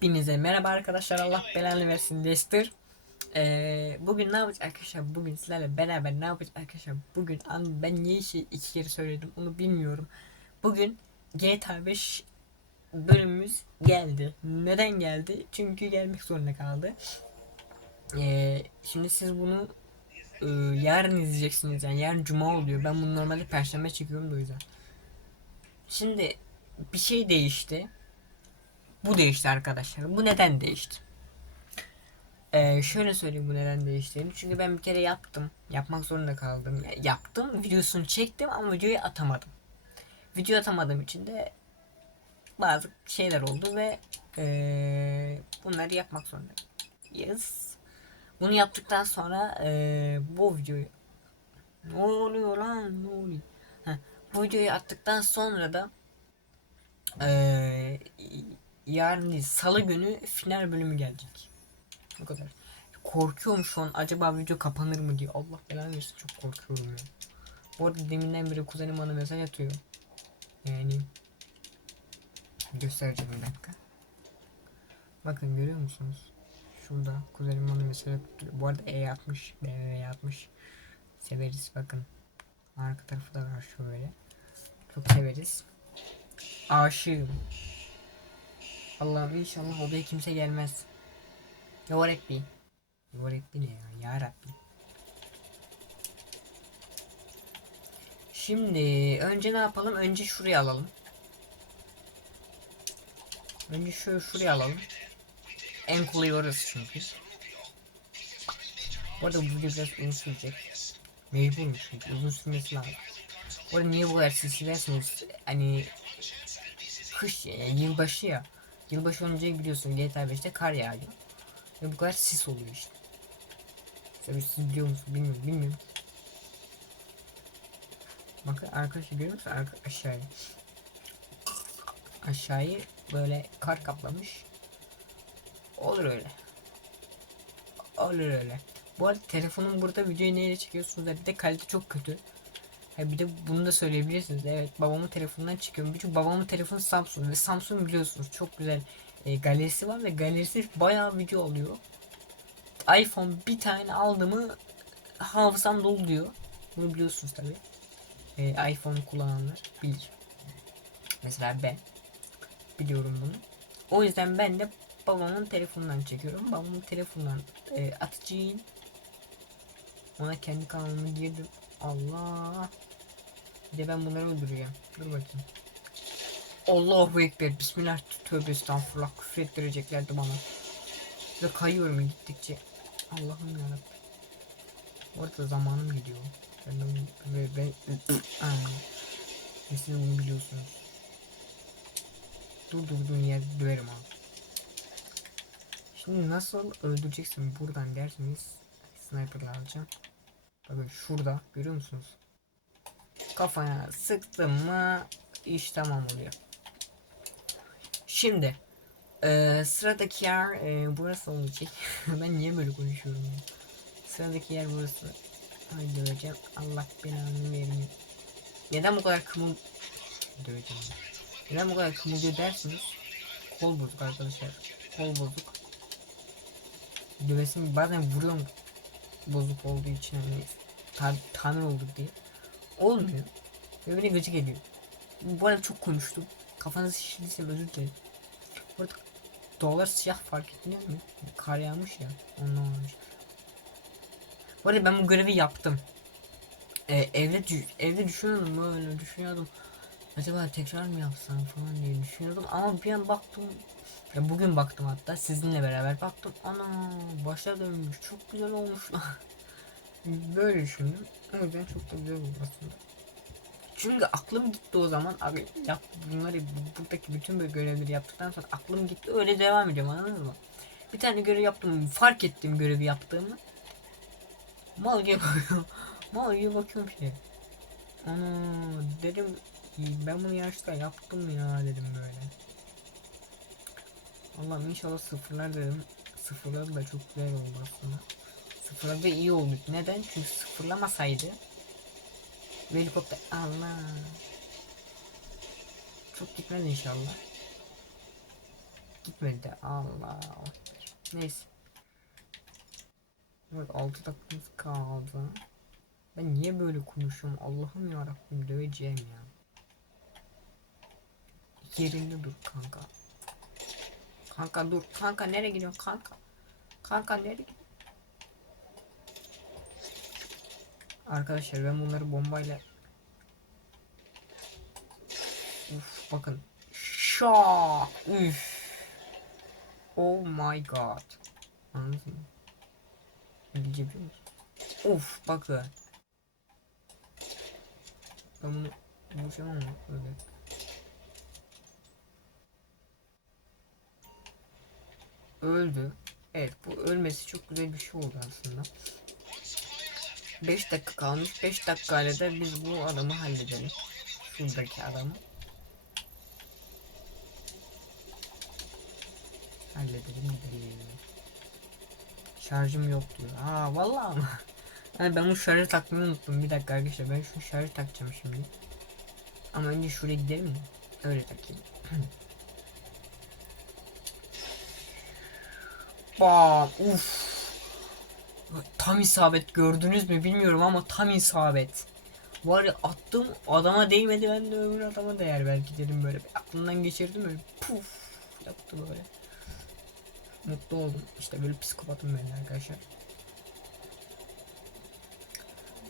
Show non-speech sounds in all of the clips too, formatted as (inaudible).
Hepinize merhaba arkadaşlar Allah belanı versin Lester. Ee, bugün ne yapacağız arkadaşlar bugün sizlerle beraber ne yapacağız arkadaşlar bugün ben niye işi iki kere söyledim onu bilmiyorum. Bugün GTA 5 bölümümüz geldi. Neden geldi? Çünkü gelmek zorunda kaldı. Ee, şimdi siz bunu e, yarın izleyeceksiniz yani yarın cuma oluyor. Ben bunu normalde perşembe çekiyorum da o yüzden. Şimdi bir şey değişti. Bu değişti arkadaşlar. Bu neden değişti? Ee, şöyle söyleyeyim bu neden değiştiğini. Çünkü ben bir kere yaptım. Yapmak zorunda kaldım. Ya- Yaptım. Videosunu çektim ama videoyu atamadım. Video atamadığım için de bazı şeyler oldu ve ee, bunları yapmak zorunda. Yes. Bunu yaptıktan sonra ee, bu videoyu ne oluyor lan ne oluyor? Heh, bu videoyu attıktan sonra da ee, yarın değil, salı günü final bölümü gelecek. Bu kadar. Korkuyorum şu an acaba video kapanır mı diye. Allah belanı versin çok korkuyorum ya. Bu arada deminden beri kuzenim bana mesaj atıyor. Yani göstereceğim bir dakika. Bakın görüyor musunuz? Şurada kuzenim bana mesaj atıyor. Bu arada E atmış. BMW atmış. Severiz bakın. Arka tarafı da var şöyle. Çok severiz. Aşığım. Allah'ım inşallah odaya kimse gelmez. Ya Rabbi. Ne ya? Ya Rabbi. Şimdi önce ne yapalım? Önce şuraya alalım. Önce şu şuraya alalım. En kolayı orası çünkü. Bu arada bu video biraz uzun sürecek. Mecburmuş çünkü uzun sürmesi lazım. Bu arada niye bu kadar silsilersiniz? Hani kış ya, yani yılbaşı ya. Yılbaşı olunca biliyorsun GTA 5'te kar yağıyor. Ve bu kadar sis oluyor işte. Tabii siz biliyor musunuz bilmiyorum bilmiyorum. Bakın arkadaşlar görüyor musun Arka, aşağıya. Aşağıyı böyle kar kaplamış. Olur öyle. Olur öyle. Bu arada telefonun burada videoyu neyle çekiyorsunuz bir de kalite çok kötü. Ha bir de bunu da söyleyebilirsiniz. Evet babamın telefonundan çekiyorum. Çünkü babamın telefonu Samsung ve Samsung biliyorsunuz çok güzel e, galerisi var ve galerisi bayağı video alıyor. iPhone bir tane aldı mı hafızam dolu diyor. Bunu biliyorsunuz tabi. E, iPhone kullananlar bilir. Mesela ben biliyorum bunu. O yüzden ben de babamın telefonundan çekiyorum. Babamın telefonundan e, atacağım. Ona kendi kanalımı girdim. Allah. Bir de ben bunları öldüreceğim. Dur bakayım. Allahu Ekber. Bismillah. Tövbe estağfurullah. Küfür ettireceklerdi bana. Ve kayıyorum gittikçe. Allah'ım yarabbim. Bu arada zamanım gidiyor. Ben ve ben. (clears throat) Ve siz bunu biliyorsunuz. Dur durduğun yerde döverim abi. Şimdi nasıl öldüreceksin buradan derseniz sniper'la alacağım. Bakın şurada görüyor musunuz? Kafaya sıktım mı iş tamam oluyor. Şimdi eee, sıradaki yer eee, burası olacak. (laughs) ben niye böyle konuşuyorum ya? Sıradaki yer burası. Hadi döveceğim. Allah belanı vermiyor. Neden bu kadar kımıl... Döveceğim. Neden bu kadar kımıldıyor dersiniz? Kol bozuk arkadaşlar. Kol bozuk. Dövesim bazen vuruyorum bozuk olduğu için hani ta tamir olduk diye. Olmuyor. Ve beni gıcık ediyor. Bu arada çok konuştum. Kafanızı şişirdiysem özür dilerim. Bu arada dolar siyah fark etmiyor mu? Kar yağmış ya. Ondan olmuş. Bu arada ben bu görevi yaptım. Ee, evde evde düşünüyordum böyle düşünüyordum. Acaba tekrar mı yapsam falan diye düşünüyordum ama bir an baktım. Ya bugün baktım hatta sizinle beraber baktım. Ana başa dönmüş. Çok güzel olmuş. (laughs) Böyle düşündüm. O yüzden çok da güzel oldu aslında. Çünkü aklım gitti o zaman. Abi yap bunları buradaki bütün böyle görevleri yaptıktan sonra aklım gitti. Öyle devam ediyorum anladınız mı? Bir tane görev yaptım. Fark ettim görevi yaptığımı. Mal gibi bakıyorum. (laughs) Mal gibi bakıyorum şey. Ana dedim ben bunu yaşta yaptım ya dedim böyle. Allah'ım inşallah sıfırlar dedim. Sıfırlar da çok güzel oldu aslında. Sıfırlarda iyi olduk. Neden? Çünkü sıfırlamasaydı helikopter Allah çok gitmez inşallah. gitmedi de. Allah. Neyse. Evet 6 dakikamız kaldı. Ben niye böyle konuşuyorum? Allah'ım ya Rabbim döveceğim ya. Yerinde dur kanka. Kanka dur. Kanka nereye gidiyorsun kanka? Kanka nereye gidiyorsun? Arkadaşlar ben bunları bombayla Uf bakın. Şak. Üf. Oh my god. Anladın mı? Biliyor musun? Of bakın. Ben bunu vuracağım ama öyle. Öldü. Evet bu ölmesi çok güzel bir şey oldu aslında. 5 dakika kalmış. 5 dakikayla da biz bu adamı halledelim. Şuradaki adamı. Halledelim gidelim. Şarjım yok diyor. Aa vallahi mı? Yani ben bu şarjı takmayı unuttum. Bir dakika arkadaşlar ben şu şarjı takacağım şimdi. Ama önce şuraya gidelim? Öyle takayım. (clears throat) Bam uf. Tam isabet gördünüz mü bilmiyorum ama tam isabet. Var ya attım adama değmedi ben de öbür adama değer belki dedim böyle bir aklımdan geçirdim öyle puf yaptı böyle. Mutlu oldum. İşte böyle psikopatım ben arkadaşlar.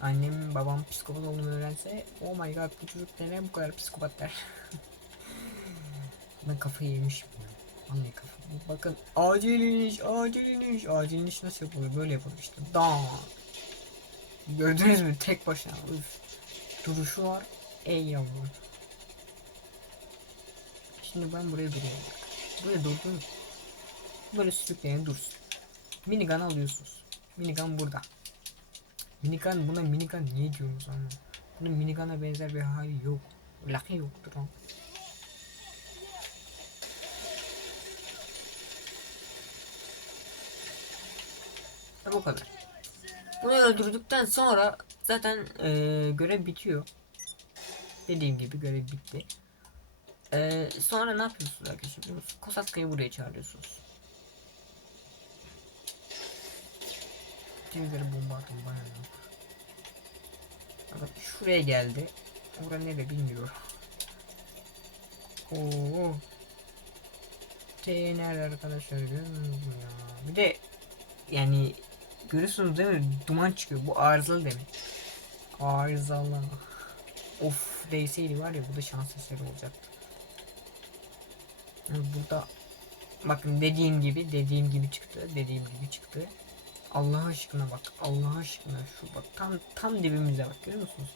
Annem babam psikopat olduğumu öğrense oh my god bu çocuk neden bu kadar psikopat der. (laughs) ben kafayı yemişim Vallahi kafayı. Bakın acil iniş acil iniş acil iniş nasıl yapılıyor böyle yapılıyor işte. Dan. Gördünüz mü tek başına üf. Duruşu var. Ey yavrum. Şimdi ben buraya duruyorum. Buraya durdum. Böyle sürükleyen dursun. Minigun alıyorsunuz. Minigun burada. Minigun buna minigun niye diyorsunuz ama? Bunun miniguna benzer bir hali yok. Laki yoktur o. İşte bu kadar. Bunu öldürdükten sonra zaten eee görev bitiyor. Dediğim gibi görev bitti. Eee sonra ne yapıyorsunuz arkadaşlar? Kosatka'yı buraya çağırıyorsunuz. Temizleri bomba atın bayağı. Bakın şuraya geldi. Orada nerede bilmiyorum. Oo. T nerede arkadaşlar ya? Bir de yani görüyorsunuz değil mi? Duman çıkıyor. Bu arızalı demek. Arızalı. Of değseydi var ya bu da şans eseri olacaktı. Burada bakın dediğim gibi dediğim gibi çıktı. Dediğim gibi çıktı. Allah aşkına bak. Allah aşkına şu bak tam tam dibimize bak görüyor musunuz?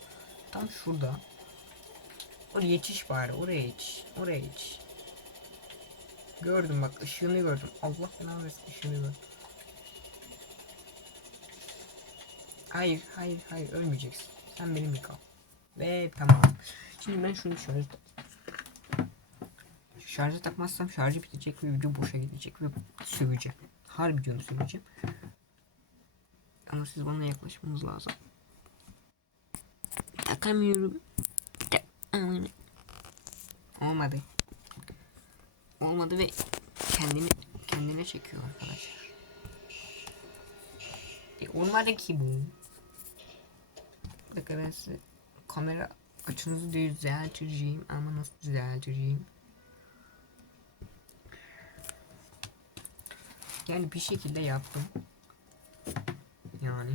Tam şurada. Oraya yetiş bari oraya yetiş. Oraya yetiş. Gördüm bak ışığını gördüm. Allah belanı versin ışığını gördüm. Hayır hayır hayır ölmeyeceksin. Sen benimle kal. Ve tamam. Şimdi ben şunu şöyle Şarja takmazsam şarjı bitecek ve video boşa gidecek ve söveceğim. Harbi diyorum söveceğim. Ama siz bana yaklaşmanız lazım. Takamıyorum. Olmadı. Olmadı ve kendini kendine çekiyor arkadaşlar. E, olmadı ki bu. Dakika ben size kamera açınızı düzelteceğim ama nasıl düzelteceğim? Yani bir şekilde yaptım. Yani.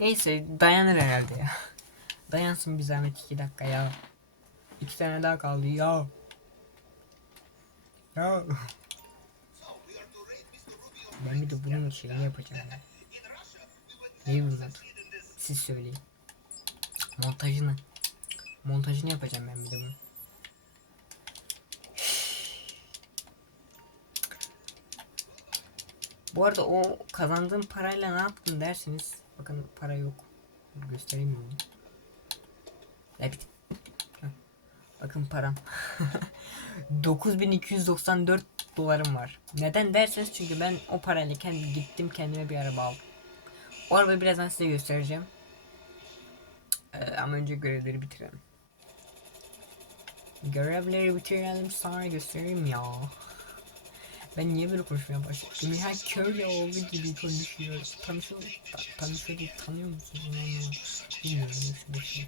Neyse dayanır herhalde ya. (laughs) Dayansın bir zahmet iki dakika ya. İki tane daha kaldı ya. Ya. Ben bir de bunun şeyini yapacağım ya. Neyi bunun? Siz söyleyin. Montajını. Montajını yapacağım ben bir de bunu. Bu arada o kazandığım parayla ne yaptın dersiniz. Bakın para yok. Gösteremiyorum. Ya bir-. Bakın param. (laughs) 9294 dolarım var. Neden derseniz çünkü ben o parayla kendi gittim kendime bir araba aldım. O arabayı birazdan size göstereceğim. Ee, ama önce görevleri bitirelim. Görevleri bitirelim sonra göstereyim ya. Ben niye böyle konuşmaya başladım? Emirhan Köroğlu gibi konuşuyor. Tanışıyor, ta, tanışıyor değil, tanıyor anlamadım. Bilmiyorum. Şu boşuna.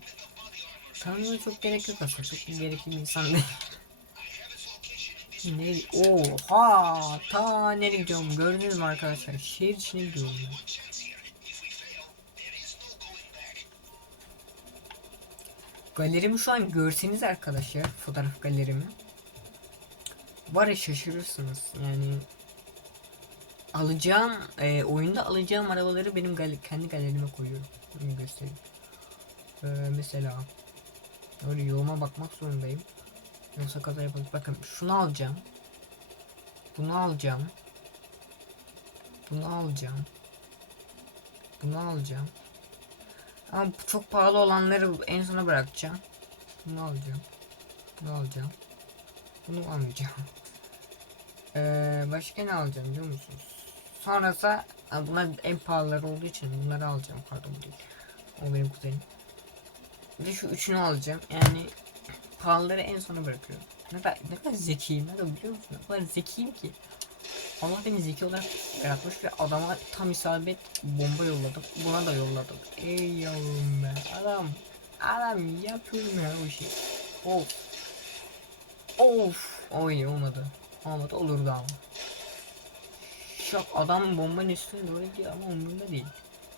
Tanımaya çok gerek yok aslında. Çok gerekli bir insan değil. ne? Oha! Ta nereye gidiyorum? Gördünüz mü arkadaşlar? Şehir içine gidiyorum ben. Galerimi şu an görseniz arkadaşlar fotoğraf galerimi. Var ya şaşırırsınız. Yani alacağım e, oyunda alacağım arabaları benim gal kendi galerime koyuyorum. Bunu göstereyim. Ee, mesela öyle yoluma bakmak zorundayım. Yoksa kaza yapalım bakın şunu alacağım. Bunu alacağım. Bunu alacağım. Bunu alacağım ama çok pahalı olanları en sona bırakacağım. Bunu alacağım. Bunu alacağım. Bunu almayacağım. Ee, başka ne alacağım biliyor musunuz? Sonrası bunlar en pahalıları olduğu için bunları alacağım. Pardon değil. O benim kuzenim. Bir de şu üçünü alacağım. Yani pahalıları en sona bırakıyorum. Ne kadar, ne kadar zekiyim. Ne kadar biliyor musun? Ne kadar zekiyim ki. Allah beni zeki olarak yaratmış ve adama tam isabet bomba yolladım. Buna da yolladım. Ey yavrum be. Adam. Adam yapıyorum ya o işi. Of. Of. Oy olmadı. Olmadı olurdu ama. Şok adam bombanın üstüne doğru gidiyor ama umurunda değil.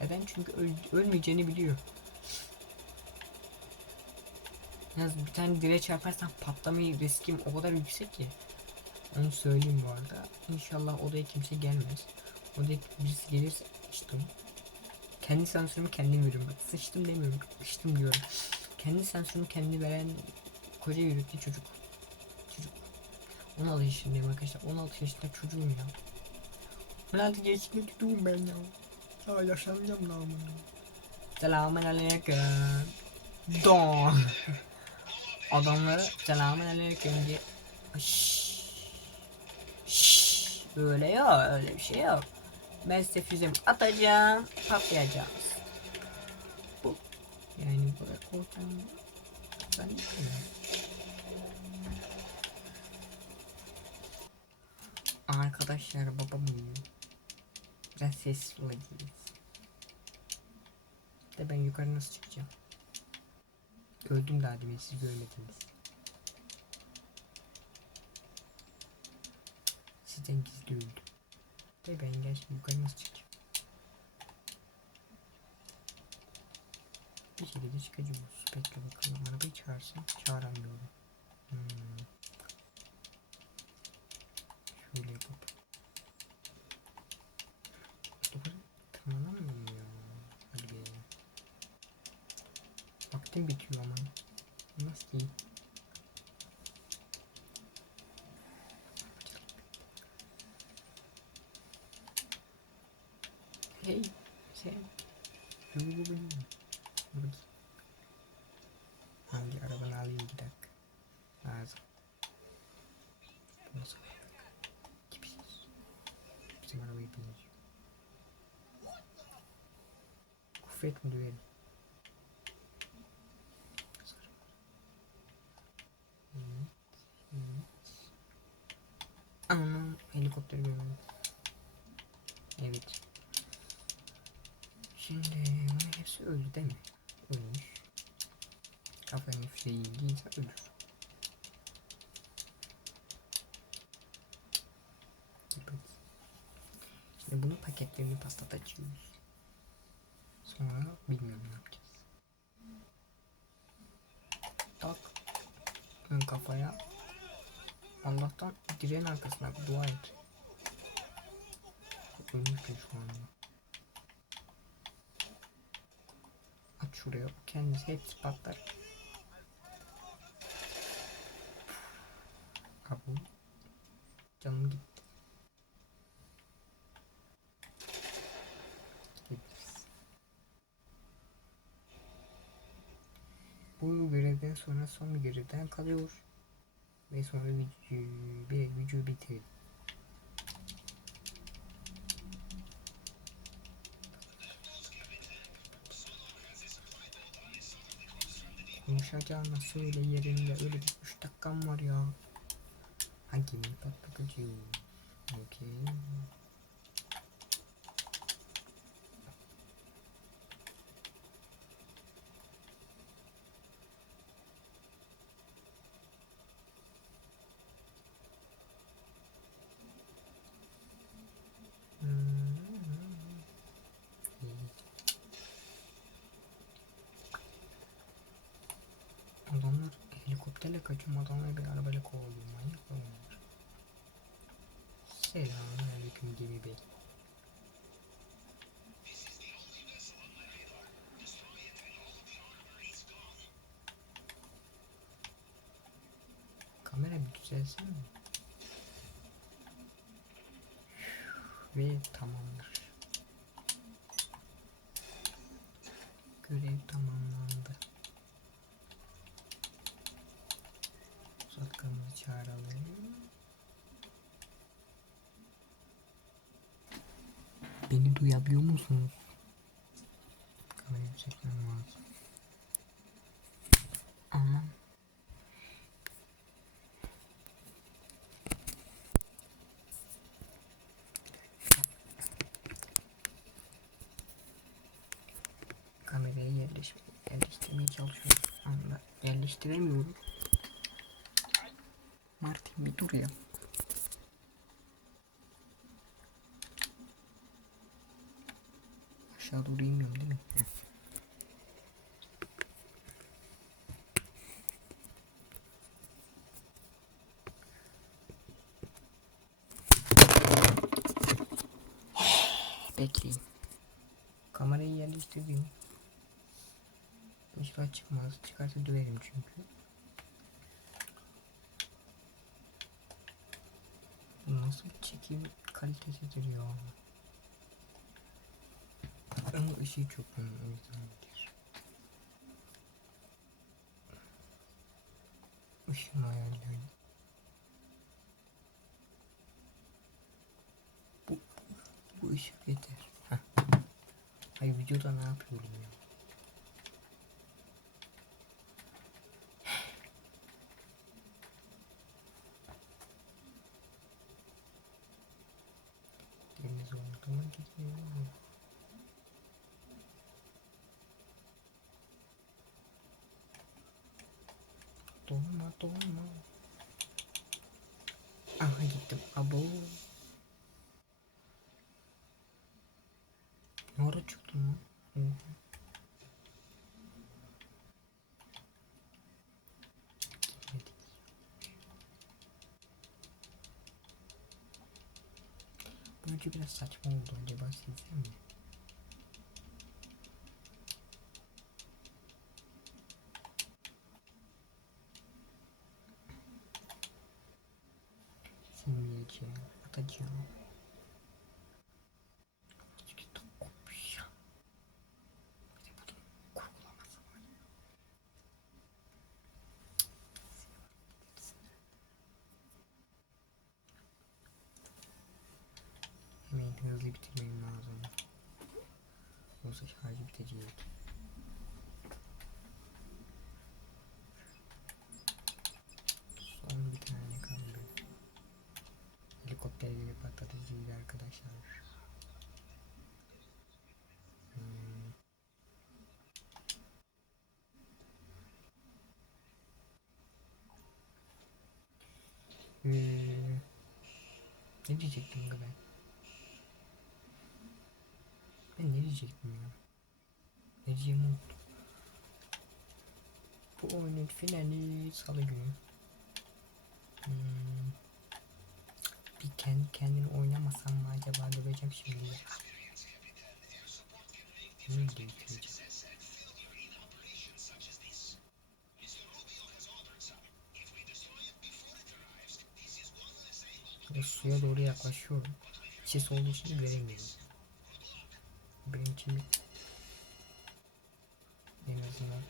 Neden? Çünkü öl- ölmeyeceğini biliyor. Yalnız bir tane direğe çarparsan patlamayı riskim o kadar yüksek ki. Onu söyleyeyim bu arada. İnşallah odaya kimse gelmez. Odaya birisi gelirse sıçtım. Kendi sensörümü kendim veriyorum. Bak sıçtım demiyorum. Sıçtım diyorum. Kendi sensörümü kendi veren koca yürekli çocuk. Çocuk. 16 yaşındayım arkadaşlar. 16 yaşında çocuğum ya. 16 yaşında çocuğum ben ya. Ya yaşlanacağım lan ben. Selamun aleyküm. Don. Adamlara selamun aleyküm diye. Şşş. Öyle yok öyle bir şey yok. Ben size füzemi atacağım patlayacağız. Bu. Yani buraya korkacağım. Ben. Arkadaşlar babam. Biraz sessiz olacağız. De ben yukarı nasıl çıkacağım? Öldüm daha demin siz görmediniz. Sizden gizli öldüm. De ben gerçekten yukarı nasıl çıkacağım? Bir şekilde çıkacağım. Bekle bakalım. Arabayı çağırsam çağıramıyorum. Hmm. Şöyle yapıp. Duvara tırmanamıyorum ya. Hadi be. Vaktim bitiyor ama. Nasıl değil? Hey, sen. Bu bu bu bu. Hangi arabanı alayım bir dakika. Lazım. Nasıl? Kimsiz. Bizim arabayı bineceğim. Kufret mi döverim? Anam helikopteri görmedim. Evet. Şimdi bunların hepsi öldü değil mi? Ölmüş. Kafayı füzeyi yiyince ölür. Evet. Şimdi bunu paketlerini patlatacağız. Sonra bilmiyorum ne yapacağız. Tak. Ön kafaya. Allah'tan direğin arkasına dua et. Ölmüştüm şu anda. At şuraya. Kendisi hepsi patlar. Abi. Canım gitti. Bu görevden sonra son bir görevden kalıyor. Ve sonra bir video bitir. Konuşacağına söyle yerinde öyle bir 3 dakikam var ya. Hangi mi patlatacağım? Okey. Adamlar helikopterle kaçıyor, adamlar bir arabayla kovalıyor. Manyak mı bunlar? Selamünaleyküm gemi bey. Kamera bir düzelsene? Ve tamamdır. Görev tamamlandı. Uzatkanımızı çağıralım. Beni duyabiliyor musunuz? Yerleştirmeye çalışıyorum. Ama yerleştiremiyorum. Martin bir dur ya. Aşağı doğru inmiyorum değil mi? Bekleyin. İnşallah çıkmaz. Çıkarsa döverim çünkü. Nasıl bir çekim kalitesidir ya. Ama ışığı çok önemli o yüzdendir. Işığını ayarlıyorum. Bu, bu ışık yeter. Heh. Hayır videoda ne yapıyorum ya? тому агатом або Норочу тому. Угу. Будем бросать молду, либо землю. Bu önce biraz saçma oldu. Acaba silsem mi? Silmeyeceğim. Atacağım. Çünkü çok kopmuş ya. Bir de bunun kurgulaması var ya. Hemen hızlı bitirmem lazım. Yoksa şarjı bitecek. Son bir tane kaldı. Helikopterleri patlatacağız arkadaşlar. Hmm. Ee, ne diyecektim ben? Ben ne diyecektim ya? Ne diyeceğimi unuttum. Bu oyunun finali salı günü. Hmm. Bir kendi kendini oynamasam mı acaba döveceğim şimdi. Ne diyeceğim? Ve suya doğru yaklaşıyorum. Ses olduğu için göremiyorum. Benim için bir- en azından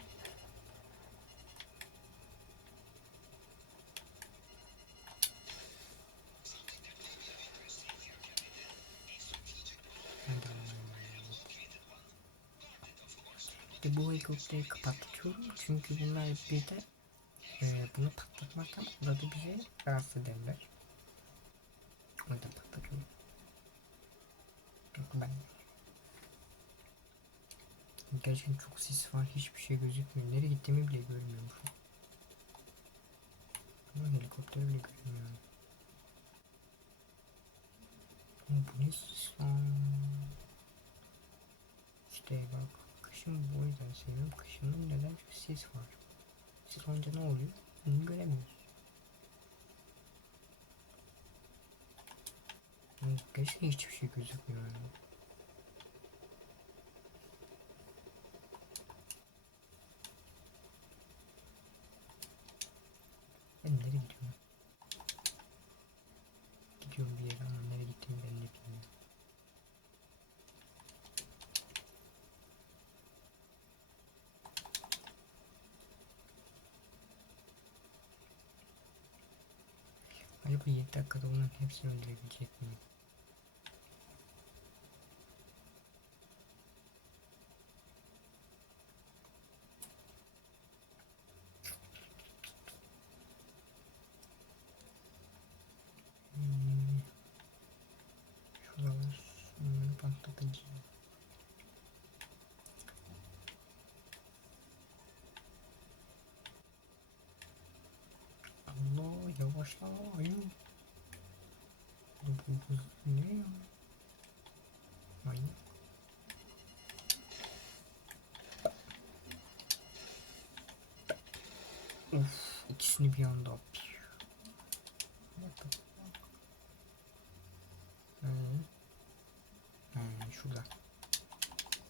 İşte bu helikopteri kapatıyorum çünkü bunlar bir de e, bunu patlatmaktan burada bize rahatsız ederler. Yok ben. Gerçekten çok sis var. Hiçbir şey gözükmüyor. Nereye gittiğimi bile görmüyorum şu an. Helikopter bile görmüyorum. Bu ne sis lan? İşte bak kışın bu yüzden seviyorum. Kışın neden çok sis var. Sis olunca ne oluyor? Onu göremiyoruz. Gerçekten hiçbir şey gözükmüyor yani. Ben nereye gidiyorum? Gidiyorum bir yere ama nereye gittiğimi ben de bilmiyorum. Acaba 7 dakikada onun hepsini öldürebilecek miyim? Hmm. Şuralar hmm, patlatıcı. Allah yavaşla ayım. Bu bu bu ne ya? Manyak. Uf ikisini bir anda? Hı. Hı, şurada.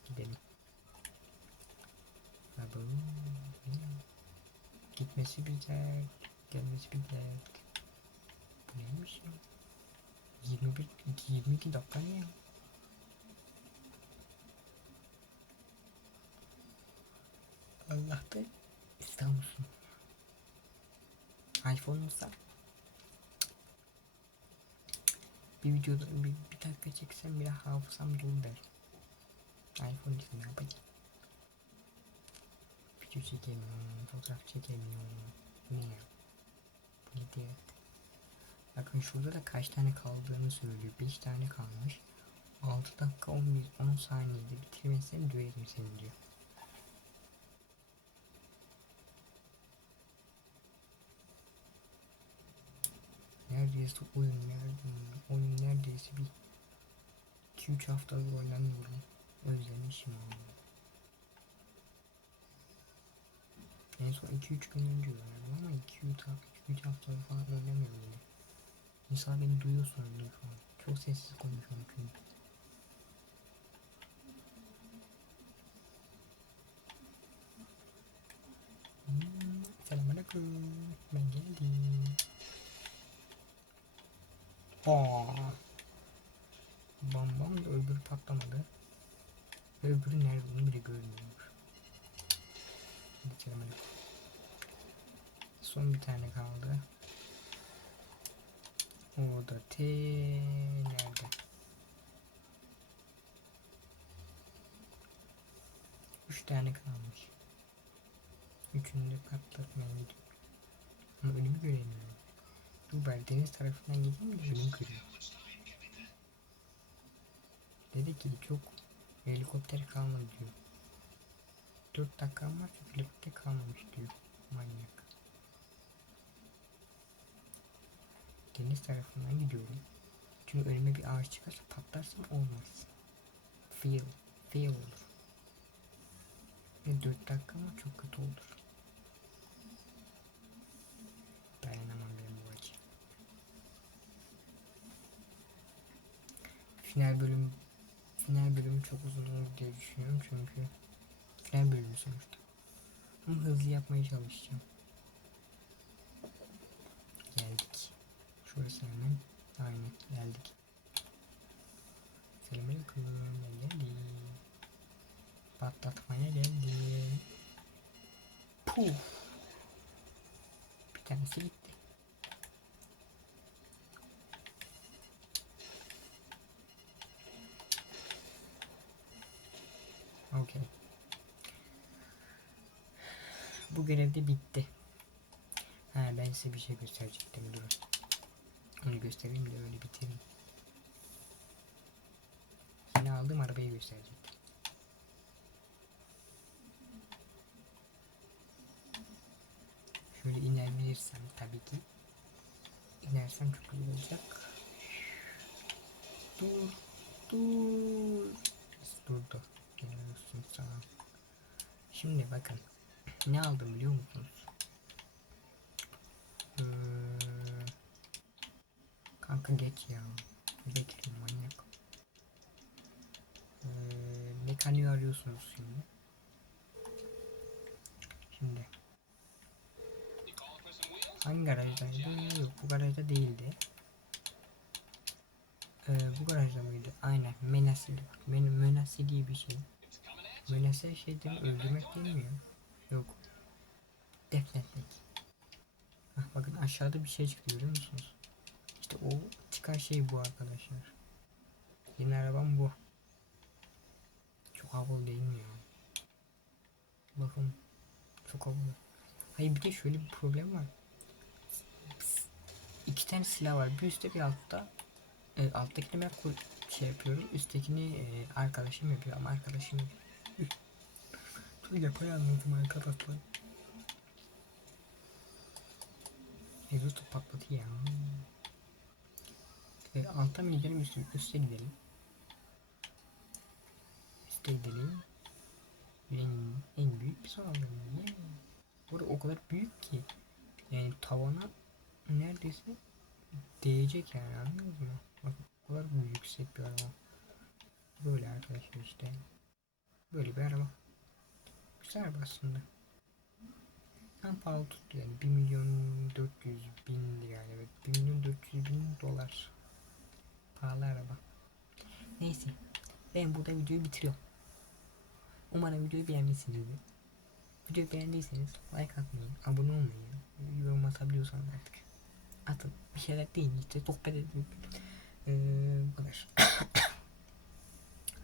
Gidelim. Bu. Gitmesi güzel. Gelmesi güzel. Bu neymiş ya? 21, 22 dakika ne ya? Allah be. İstanbul'sun. iPhone olsa bir videoda bir, bir dakika çeksem bile hafızam dolu iPhone için ne yapacağım? Video çekemiyorum, fotoğraf çekemiyorum. Ne ya? Diye? Bakın şurada da kaç tane kaldığını söylüyor. 5 tane kalmış. 6 dakika 11 10 saniyede bitirmezsen döverim seni diyor. Neredeyse oyun nerede? Oyun neredeyse bir 2-3 haftadır oynamıyorum. Özlemişim onu. En son 2-3 gün önce oynadım ama 2-3 haftadır falan oynamıyorum yine. İnsan beni duyuyor sonunda şu an. Çok sessiz konuşuyorum çünkü. Hmm, Selamünaleyküm. Ben geldim. Aa. Bam bam da öbürü patlamadı. Öbürü nerede onu bile görmüyor. Selamünaleyküm. Son bir tane kaldı. O da T nerede? Üç tane kalmış. Üçünü de patlatmaya gidiyorum. Ama önümü göremiyorum. Ben deniz tarafından gideyim de önümü göreyim. Dedi ki çok helikopter kalmadı diyor. 4 dakikam var helikopter kalmamış diyor. Manyak. Deniz tarafından gidiyorum. Çünkü önüme bir ağaç çıkarsa patlarsam olmaz. Fail. Fail olur. Ve 4 dakika ama çok kötü olur. Dayanamam ben bu acı. Final bölüm final bölümü çok uzun olur diye düşünüyorum çünkü final bölümü sonuçta. Ama hızlı yapmaya çalışacağım. Geldik. Şurası hemen. Aynen geldik. Selamünaleyküm. Geldim. Patlatmaya geldim. Puf. Bir tanesi gitti. Okey. Bu görev de bitti. Ha ben size bir şey gösterecektim durun. Onu göstereyim de öyle bitireyim. Yine aldığım arabayı gösterecektim. Şöyle inebilirsem tabii ki. İnersem çok güzel olacak. Dur. Dur. Durdu. Helal olsun sana. Şimdi bakın. Ne aldım biliyor musunuz? Ee, kanka geç ya. Bekliyorum manyak. Ee, mekaniği arıyorsunuz şimdi. Şimdi. Hangi garajdaydı? Yok bu garajda değildi. Ee, bu garajda mıydı? Aynen. Menasili bak. Men Menasi diye bir şey. Menasi şey değil mi? Öldürmek değil mi? Yok. Defnetmek. Hah, bakın aşağıda bir şey çıktı görüyor musunuz? İşte o çıkan şey bu arkadaşlar. Yeni arabam bu. Çok havalı değil mi ya? Bakın. Çok havalı. Hayır bir de şöyle bir problem var. İki tane silah var. Bir üstte bir altta. E, alttakini ben şey yapıyorum. Üsttekini e, arkadaşım yapıyor ama arkadaşım çok yapayalnızım arkadaşlar. Egzozu patladı ya. E, alta mı gidelim üstte, üste gidelim. Üste gidelim. En, en büyük bir salon. Burada o kadar büyük ki. Yani tavana neredeyse değecek yani anladınız mı? Bak o kadar yüksek bir araba. Böyle arkadaşlar işte. Böyle bir araba. Güzel aslında. Hem pahalı tuttu yani. 1 milyon 400 bin lira evet 1 milyon 400 bin dolar. Pahalı araba. Neyse. Ben burada videoyu bitiriyorum. Umarım videoyu beğenmişsinizdir. Videoyu beğendiyseniz like atmayı abone olmayı yorum atabiliyorsanız artık atın. Bir şeyler deyin işte sohbet edin. Ee, bu kadar. (coughs)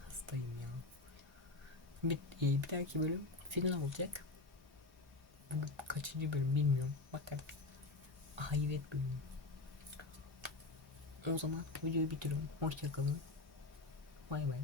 Hastayım ya. Bir, e, bir dahaki bölüm final olacak bu kaçıncı bölüm bilmiyorum. Bakalım. Hayret bölümü. O zaman videoyu bitiriyorum. Hoşçakalın. Bay bay.